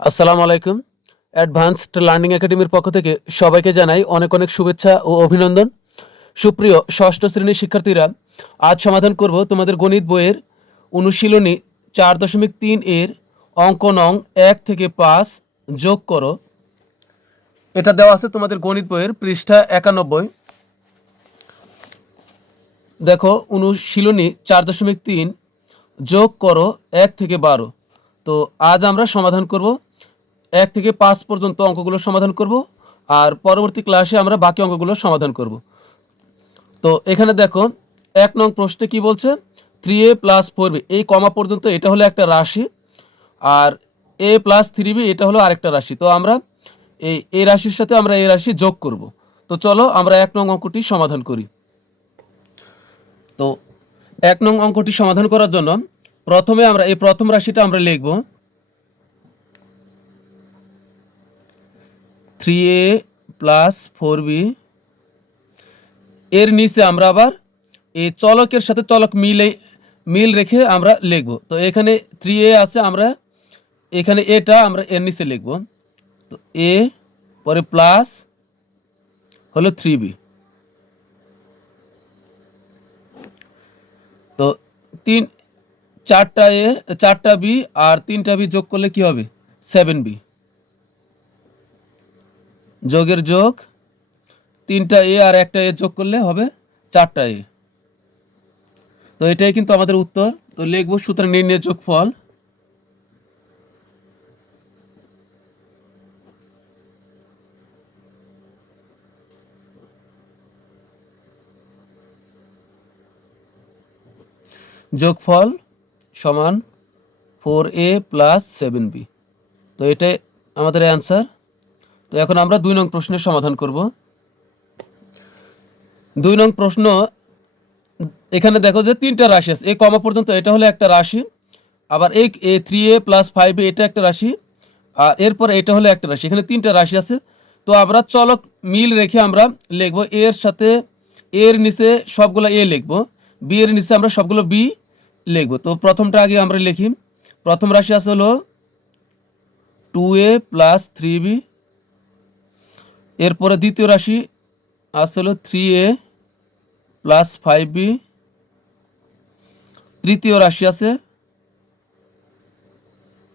আসসালামু আলাইকুম। Advanced learning একাডেমির পক্ষ থেকে সবাইকে জানাই অনেক অনেক শুভেচ্ছা ও অভিনন্দন। সুপ্রিয় ষষ্ঠ শ্রেণীর শিক্ষার্থীরা, আজ সমাধান করব তোমাদের গণিত বইয়ের অনুশীলনী 4.3 এর অঙ্ক নং 1 থেকে 5 যোগ করো। এটা দেওয়া আছে তোমাদের গণিত বইয়ের পৃষ্ঠা 91। দেখো, অনুশীলনী 4.3 যোগ করো 1 থেকে 12। তো আজ আমরা সমাধান করব 1 থেকে 5 পর্যন্ত অঙ্কগুলো সমাধান করব, আর পরবর্তী ক্লাসে আমরা বাকি অঙ্কগুলো সমাধান করব। তো এখানে দেখো, 1 নং প্রশ্নে কি বলছে, 3a প্লাস 4b, এই কমা পর্যন্ত এটা হলো একটা রাশি, আর a প্লাস 3b এটা হলো আরেকটা রাশি। তো আমরা এই রাশির সাথে আমরা এই রাশি যোগ করব। তো চলো আমরা 1 নং অঙ্কটি সমাধান করি। তো 1 নং অঙ্কটি সমাধান করার জন্য প্রথমে আমরা এই প্রথম রাশিটা আমরা লিখব 3a প্লাস 4b। এর নিচে আমরা আবার এই চলকের সাথে চলক মিল রেখে আমরা লিখব। তো এখানে 3a আছে, আমরা এখানে এটা আমরা এর নিচে লিখব। তো a পরে প্লাস হলো 3b। তো 4টা b আর 3টা b যোগ করলে কি হবে, 7b। যোগের যোগ, 3টা a আর একটা a যোগ করলে হবে 4টা a। তো এটাই কিন্তু আমাদের উত্তর। তো লিখব, সুতরাং নির্ণয়ের যোগফল সমান 4a প্লাস 7b। তো এটাই আমাদের অ্যান্সার। তো এখন আমরা 2 নং প্রশ্নের সমাধান করব। 2 নং প্রশ্ন, এখানে দেখো যে 3টা রাশি আছে, এই কমা পর্যন্ত এটা হলো একটা রাশি, আবার এই 3a প্লাস 5b এটা একটা রাশি, আর এরপরে এটা হলো একটা রাশি। এখানে 3টা রাশি আছে। তো আমরা চলক মিল রেখে আমরা লিখব, এর সাথে এর নিচে সবগুলো a লিখব, b এর নিচে আমরা সবগুলো b লিখব। তো প্রথমটা আগে আমরা লিখি। প্রথম রাশি আছে হলো 2a প্লাস 3b। এরপরে দ্বিতীয় রাশি আছে হলো 3a প্লাস 5b। তৃতীয় রাশি আছে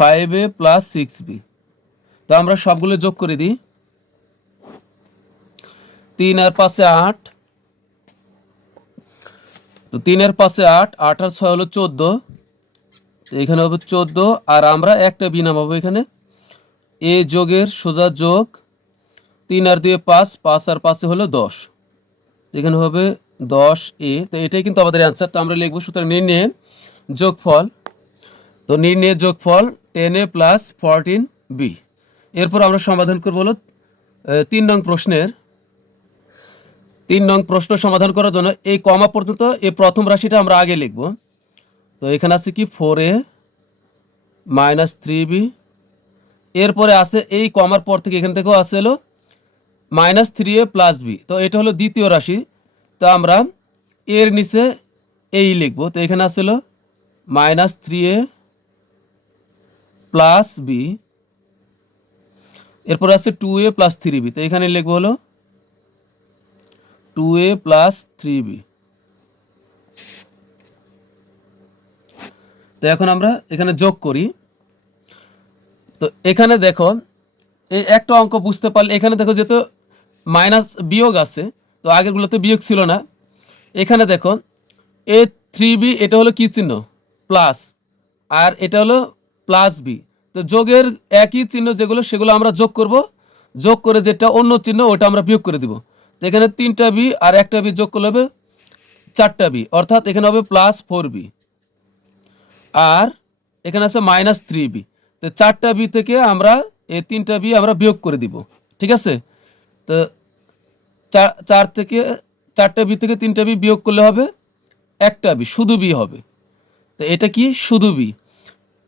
5a প্লাস 6b। তো আমরা সবগুলো যোগ করে দিই। 3 আর 5 8। তো 3 আর 5 8, 8 আর 6 হলো 14। তো এখানে হবে 14, আর আমরা একটা বি নামাবো এখানে। এ যোগের সোজা যোগ, 3 আর 2 5, 5 আর 5 হলো 10। এখানে হবে 10a। তো এটাই কিন্তু আমাদের অ্যান্সার। তো আমরা লিখবো, সুতরাং নির্ণয়ের যোগফল। তো নির্ণয়ের যোগফল 10a প্লাস 14b। এরপর আমরা সমাধান করবো হলো 3 নং প্রশ্নের। 3 নং প্রশ্ন সমাধান করার জন্য এই কমা পর্যন্ত এই প্রথম রাশিটা আমরা আগে লিখব। তো এখানে আছে কি 4a মাইনাস 3b। এরপরে আছে এই কমার পর থেকে এখান থেকেও আছে হলো মাইনাস 3a প্লাস b। তো এটা হলো দ্বিতীয় রাশি। তো আমরা এর নিচে এই লিখব। তো এখানে আছে হলো মাইনাস 3a প্লাস b। এরপর আছে 2a প্লাস 3b। তো এখানে লিখবো হলো 2a প্লাস 3b। তো এখন আমরা এখানে যোগ করি। তো এখানে দেখো, এই একটা অঙ্ক বুঝতে পারলে, এখানে দেখো যেহেতু মাইনাস বিয়োগ আছে, তো আগেরগুলোতে বিয়োগ ছিল না। এখানে দেখো এ 3b এটা হলো কি চিহ্ন, প্লাস, আর এটা হলো প্লাস বি। তো যোগের একই চিহ্ন যেগুলো, সেগুলো আমরা যোগ করব। যোগ করে যেটা অন্য চিহ্ন ওটা আমরা বিয়োগ করে দিব। তো এখানে 3টা বি আর একটা বি যোগ করলে হবে 4টা বি, অর্থাৎ এখানে হবে প্লাস 4b। আর এখানে আছে মাইনাস 3b। তো 4টা বি থেকে আমরা এই 3টা বি আমরা বিয়োগ করে দিব। ঠিক আছে। তো 4 থেকে 4টা বি থেকে 3টা বি বিয়োগ করলে হবে একটা বি, শুধু বি হবে। তো এটা কি, শুধু বি।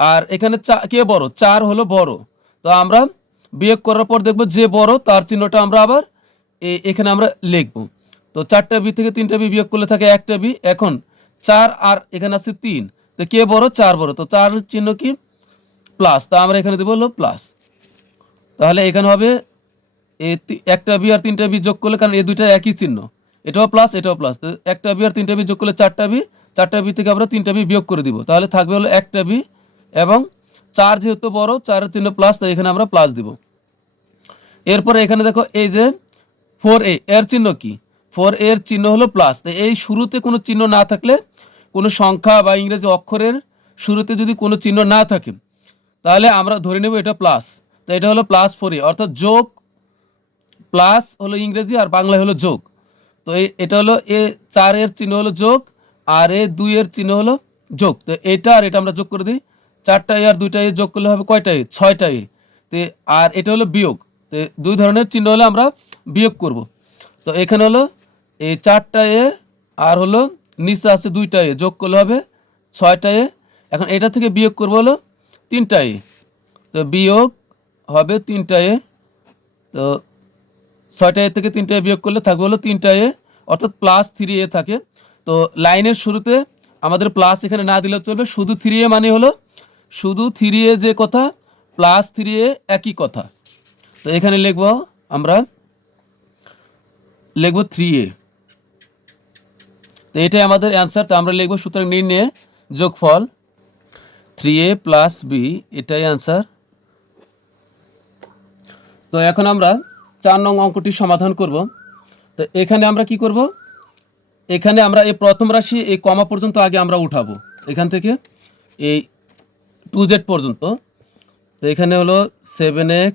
আর এখানে কে বড়, 4 হলো বড়। তো আমরা বিয়োগ করার পর দেখব যে বড় তার চিহ্নটা আমরা আবার এখানে আমরা লিখব। তো 4টা বি থেকে 3টা বি বিয়োগ করলে থাকে একটা বি। এখন 4 আর এখানে আছে 3, তো কে বড়, 4 বড়। তো 4 চিহ্ন কি প্লাস, তা আমরা এখানে দেবো হলো প্লাস। তাহলে এখানে হবে একটা বি আর তিনটা বি যোগ করলে, কারণ এই দুইটা একই চিহ্ন, এটাও প্লাস এটাও প্লাস, তো একটা বি আর তিনটা বি যোগ করলে চারটা বি থেকে আমরা তিনটা বি বিয়োগ করে দিব, তাহলে থাকবে হলো একটা বি এবং 4 যেহেতু বড়, 4-এর চিহ্ন প্লাস, তাই এখানে আমরা প্লাস দিব। এরপরে এখানে দেখো এই যে 4a এর চিহ্ন কি, 4a এর চিহ্ন হলো প্লাস। তাই এই শুরুতে কোনো চিহ্ন না থাকলে, কোনো সংখ্যা বা ইংরেজি অক্ষরের শুরুতে যদি কোনো চিহ্ন না থাকে, তাহলে আমরা ধরে নেব এটা প্লাস। তো এটা হলো প্লাস 4a, অর্থাৎ যোগ, প্লাস হলো ইংরেজি আর বাংলায় হলো যোগ। তো এটা হলো A4 এর চিহ্ন হলো যোগ, আর A2 এর চিহ্ন হলো যোগ। তো এটা আর এটা আমরা যোগ করে দিই, 4টা A আর 2টা A যোগ করলে হবে কয়টা A, 6টা A। তো আর এটা হলো বিয়োগ, তো দুই ধরনের চিহ্ন হলে আমরা বিয়োগ করব। তো এখানে হলো এই 4টা A আর হলো নিচে আছে 2টা A, যোগ করলে হবে 6টা A। এখন এটা থেকে বিয়োগ করবো হলো 3টা A, তো বিয়োগ হবে 3টা A। তো 6টা A থেকে 3টা A বিয়োগ করলে থাকবে হলো 3টা A, অর্থাৎ প্লাস 3a থাকে। তো লাইনের শুরুতে আমাদের প্লাস এখানে না দিলেও চলবে, শুধু 3a মানে হলো শুধু 3a যে কথা, প্লাস 3a একই কথা। তো এখানে আমরা লিখব 3a। তো এটাই আমাদের অ্যান্সার। তো আমরা লিখব সুতরাং নির্ণয়ে যোগফল 3a প্লাস b, এটাই অ্যান্সার। তো এখন আমরা 4 নং অঙ্কটি সমাধান করব। তো এখানে আমরা কি করব, এখানে আমরা এই প্রথম রাশি এই কমা পর্যন্ত আগে আমরা উঠাবো, এখান থেকে এই 2z পর্যন্ত। তো এখানে হলো 7x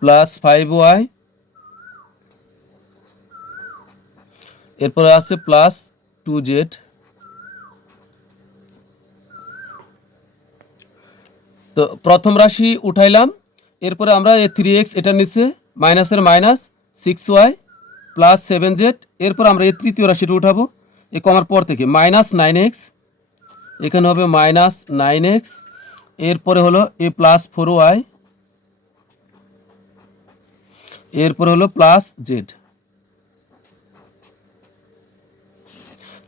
প্লাস 5y, এরপরে আছে প্লাস 2z। তো প্রথম রাশি উঠাইলাম, এরপরে আমরা এই 3x এটার নিচে মাইনাসের মাইনাস 6y প্লাস 7z, এরপর আমরা এই তৃতীয় রাশিটা উঠাবো এই কমার পর থেকে, মাইনাস 9x, এখানে হবে মাইনাস 9x, এরপরে হলো এ প্লাস 4y, এরপরে হলো প্লাস z।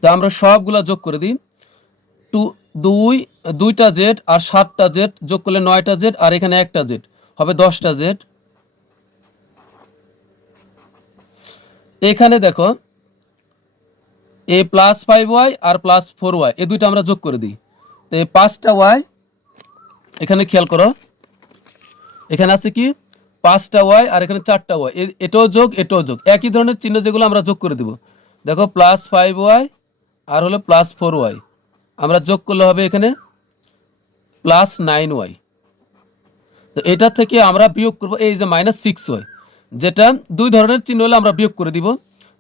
তো আমরা সবগুলা যোগ করে দিই, দুইটা জেড আর 7টা জেড যোগ করলে 9টা জেড, আর এখানে একটা জেড হবে 10টা জেড। এখানে দেখো এ প্লাস 5y আর প্লাস 4y এই দুইটা আমরা যোগ করে দিই, তো এই 5টা y, এখানে খেয়াল করো এখানে আছে কি 5টা y আর এখানে 4টা y, এটাও যোগ এটাও যোগ, একই ধরনের চিহ্ন যেগুলো আমরা যোগ করে দিব। দেখো প্লাস 5y আর হলো প্লাস 4y, আমরা যোগ করলে হবে এখানে প্লাস 9y। তো এটা থেকে আমরা বিয়োগ করব এই যে মাইনাস 6y, যেটা দুই ধরনের চিহ্ন হলে আমরা বিয়োগ করে দিব।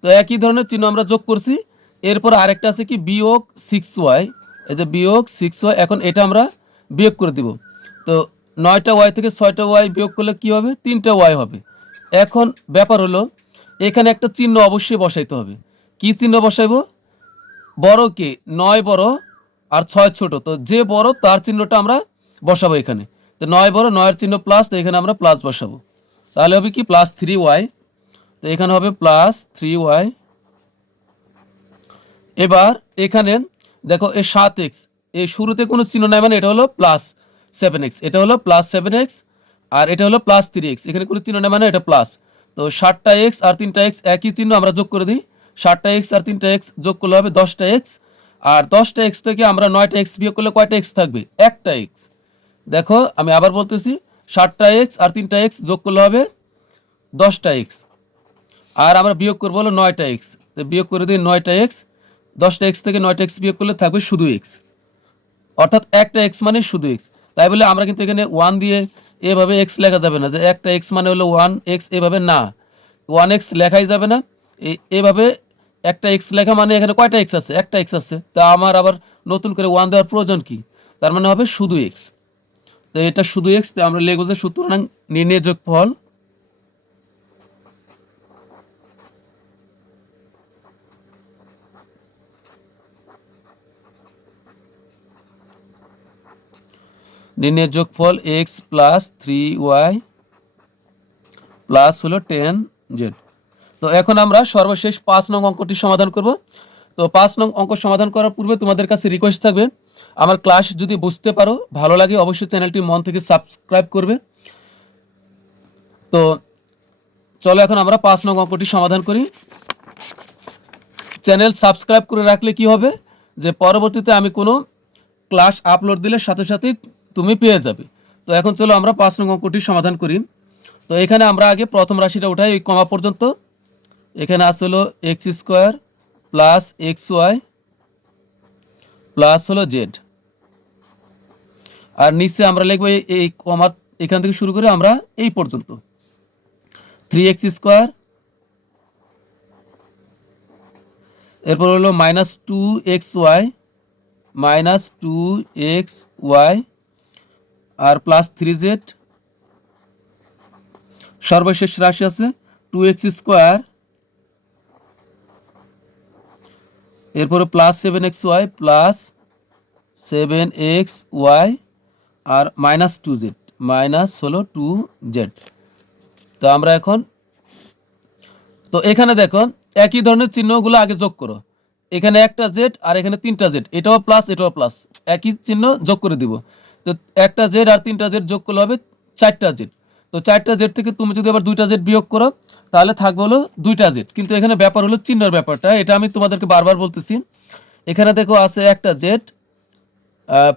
তো একই ধরনের চিহ্ন আমরা যোগ করছি, এরপর আরেকটা আছে কি বিয়োগ 6y, এই যে বিয়োগ 6y, এখন এটা আমরা বিয়োগ করে দিব। তো 9টা y থেকে 6টা y বিয়োগ করলে কি হবে, 3টা y হবে। এখন ব্যাপার হলো এখানে একটা চিহ্ন অবশ্যই বসাইতে হবে। কি চিহ্ন বসাইবো, বড় কে, 9 বড় আর 6 ছোট, তো যে বড় তার চিহ্নটা আমরা বসাবো এখানে। তো 9 বড়, 9 এর চিহ্ন প্লাস, তো এখানে আমরা প্লাস বসাবো, তাহলে হবে কি প্লাস 3y। তো এখানে হবে প্লাস 3y। এবার এখানে দেখো এই 7x, এই শুরুতে কোনো চিহ্ন নাই মানে এটা হলো প্লাস 7x, এটা হলো প্লাস 7x, আর এটা হলো প্লাস 3x, এখানে কোনো চিহ্ন নাই মানে এটা প্লাস। তো 7টা x আর 3টা x একই চিহ্ন, আমরা যোগ করে দিই, 7টা x আর 3টা x যোগ করলে হবে 10টা x, আর 10টা x থেকে আমরা 9টা x বিয়োগ করলে কয়টা x থাকবে, একটা x। দেখো আমি আবার বলতেছি, 7টা x আর 3টা x যোগ করলে হবে 10টা x, আর আমরা বিয়োগ করবো হলো 9টা x, তো বিয়োগ করে দিই 9টা x, 10টা x থেকে 9টা x বিয়োগ করলে থাকবে শুধু x, অর্থাৎ একটা x মানে শুধু x। তাই বলে আমরা কিন্তু এখানে 1 দিয়ে এভাবে x লেখা যাবে না, যে একটা x মানে হলো 1x, এভাবে না, 1x লেখাই যাবে না। এভাবে একটা x লেখা মানে এখানে কয়টা x আছে, একটা x আছে, তা আমার আবার নতুন করে 1 দেওয়ার প্রয়োজন কি, তার মানে হবে শুধু x। তো এটা শুধু x, তো আমরা লিখব যে সুতরাং নির্ণয় যোগফল নির্ণয় যোগফল x প্লাস 3y প্লাস হলো 10z। তো এখন আমরা সর্বশেষ 5 নং অঙ্কটি সমাধান করব। তো 5 নং অঙ্ক সমাধান করার পূর্বে তোমাদের কাছে রিকোয়েস্ট থাকবে, আমার ক্লাস যদি বুঝতে পারো, ভালো লাগে, অবশ্যই চ্যানেলটি মন থেকে সাবস্ক্রাইব করবে। তো চলো এখন আমরা 5 নং অঙ্কটি সমাধান করি। চ্যানেল সাবস্ক্রাইব করে রাখলে কি হবে, যে পরবর্তীতে আমি কোনো ক্লাস আপলোড দিলে সাথে সাথেই তুমি পেয়ে যাবে। তো এখন চলো আমরা 5 নং অঙ্কটি সমাধান করি। তো এখানে আমরা আগে প্রথম রাশিটা উঠাই এই কমা পর্যন্ত। এখানে আসলো X square plus X Y plus হলো জেড, আর নিচে আমরা লিখবো এই কমা এখান থেকে শুরু করে আমরা এই পর্যন্ত 3x স্কোয়ার, এরপর হলো -2xy -2xy আর প্লাস 3z, সর্বশেষ রাশি আছে 2x স্কোয়ার, এরপরে প্লাস 7xy প্লাস 7xy আর -2z মাইনাস হলো 2z। তো আমরা এখন, তো এখানে দেখো একই ধরনের চিহ্নগুলো আগে যোগ করো। এখানে একটা জেড আর এখানে 3টা জেড, এটাও প্লাস এটাও প্লাস, একই চিহ্ন যোগ করে দিব। তো একটা জেড আর 3টা জেড যোগ করলে হবে 4টা জেড। তো 4টা জেড থেকে তুমি যদি আবার 2টা জেড বিয়োগ করো তাহলে থাকবে হলো 2টা জেড। কিন্তু এখানে ব্যাপার হলো চিহ্নের ব্যাপারটা, এটা আমি তোমাদেরকে বারবার বলতেছি। এখানে দেখো আছে একটা জেড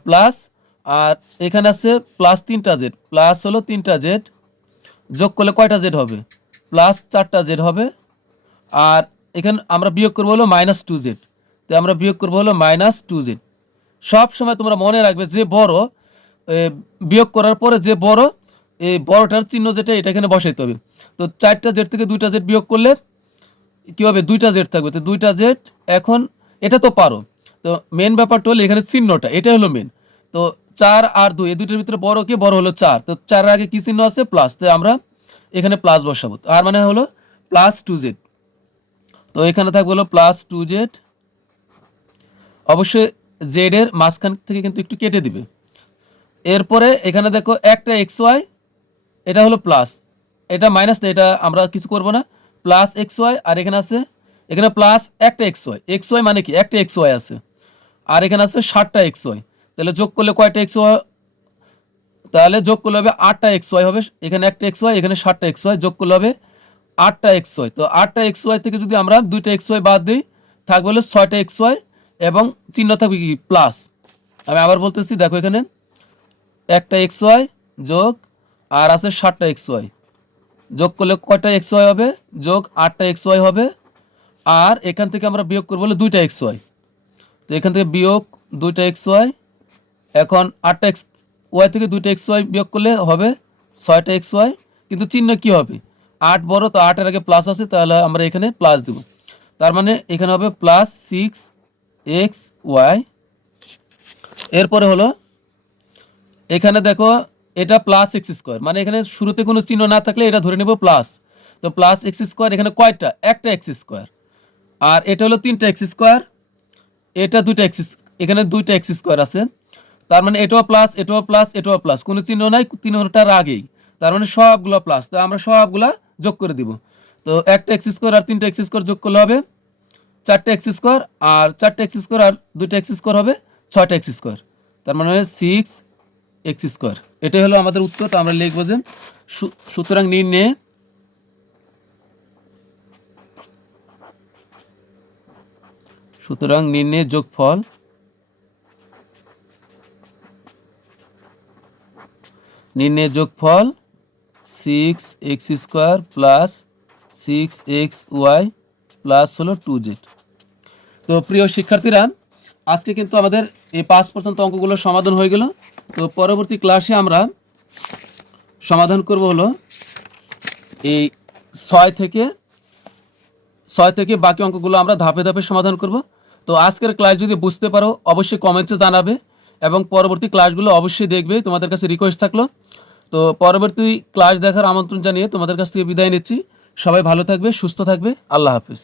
প্লাস, আর এখানে আছে প্লাস 3টা জেড, প্লাস হলো 3টা জেড, যোগ করলে কয়টা জেড হবে, প্লাস 4টা জেড হবে। আর এখানে আমরা বিয়োগ করবো হলো -2z, তো আমরা বিয়োগ করবো হলো -2z। সব সময় তোমরা মনে রাখবে যে বড় বিয়োগ করার পরে যে বড়, এই বড়টার চিহ্ন যেটা এটা এখানে বসাইতে হবে। তো 4টা জেড থেকে 2টা জেড বিয়োগ করলে কী হবে, 2টা জেড থাকবে। তো 2টা জেড, এখন এটা তো পারো। তো মেন ব্যাপারটা হলো এখানে চিহ্নটা, এটা হলো মেন। তো 4 আর 2 এই দুইটার ভিতরে বড় কে, বড় হলো 4। তো 4 এর আগে কি চিহ্ন আছে, প্লাস, তো আমরা এখানে প্লাস বসাবো, আর মানে হলো +2z। তো এখানে থাকবে হলো +2z, অবশ্যই জেড এর মাঝখান থেকে কিন্তু একটু কেটে দিবে। এরপরে এখানে দেখো একটা এক্স ওয়াই, এটা হলো প্লাস, এটা মাইনাস, এটা আমরা কিছু করব না, প্লাস এক্স ওয়াই, আর এখানে আছে এখানে প্লাস একটা এক্স ওয়াই মানে কি একটা এক্স ওয়াই আছে, আর এখানে আছে 60টা এক্স ওয়াই। তাহলে যোগ করলে কয়টা এক্স ওয়াই, তাহলে যোগ করলে হবে 8টা এক্স ওয়াই হবে। এখানে একটা এক্স ওয়াই, এখানে 60টা এক্স ওয়াই, যোগ করলে হবে 8টা এক্স ওয়াই। তো 8টা এক্স ওয়াই থেকে যদি আমরা 2টা এক্স ওয়াই বাদ দিই থাকবে হলো 6টা এক্স ওয়াই, এবং চিহ্ন থাকবে কি প্লাস। আমি আবার বলতেছি, দেখো এখানে একটা এক্স ওয়াই যোগ আর আছে 60টা এক্স ওয়াই, যোগ করলে কয়টা এক্স ওয়াই হবে, যোগ 8টা এক্স ওয়াই হবে। আর এখান থেকে আমরা বিয়োগ করবো হলো 2টা এক্স ওয়াই, তো এখান থেকে বিয়োগ 2টা এক্স ওয়াই। এখন 8টা এক্স ওয়াই থেকে 2টা এক্স ওয়াই বিয়োগ করলে হবে 6টা এক্স ওয়াই, কিন্তু চিহ্ন কি হবে, 8 বড়, তো 8 এর আগে প্লাস আছে, তাহলে আমরা এখানে প্লাস দেব। তার মানে এখানে হবে +6xy। এরপরে হলো এখানে দেখো এটা +x², মানে এখানে শুরুতে কোনো চিহ্ন না থাকলে এটা ধরে নেব প্লাস। তো +x², এখানে কয়টা, একটা x², আর এটা হলো 3টা x², এটা 2টা x, এখানে 2টা x² আছে। তার মানে এটাও প্লাস এটাও প্লাস এটাও প্লাস, কোনো চিহ্ন নাই তিনটার আগেই, তার মানে সবগুলো প্লাস। তো আমরা সবগুলা যোগ করে দিব। তো একটা x² আর 3টা x² যোগ করলে হবে 4টা x², আর 4টা x² আর 2টা x² হবে 6টা x², তার মানে 6x²। এটাই হলো আমাদের উত্তর। তো আমরা লিখবো যে সুতরাং নির্ণয়ে যোগফল নির্ণয়ের যোগফল 6x² প্লাস 6xy প্লাস হলো 2z। তো প্রিয় শিক্ষার্থীরা, আজকে কিন্তু আমাদের এই 5 পর্যন্ত অঙ্কগুলো সমাধান হয়ে গেল। তো পরবর্তী ক্লাসে আমরা সমাধান করব হলো এই 6 থেকে বাকি অঙ্কগুলো আমরা ধাপে ধাপে সমাধান করব। তো আজকের ক্লাস যদি বুঝতে পারো অবশ্যই কমেন্টসে জানাবে, এবং পরবর্তী ক্লাসগুলো অবশ্যই দেখবে, তোমাদের কাছে রিকোয়েস্ট থাকলো। তো পরবর্তী ক্লাস দেখার আমন্ত্রণ জানিয়ে তোমাদের কাছ থেকে বিদায় নিচ্ছি। সবাই ভালো থাকবে, সুস্থ থাকবে, আল্লাহ হাফেজ।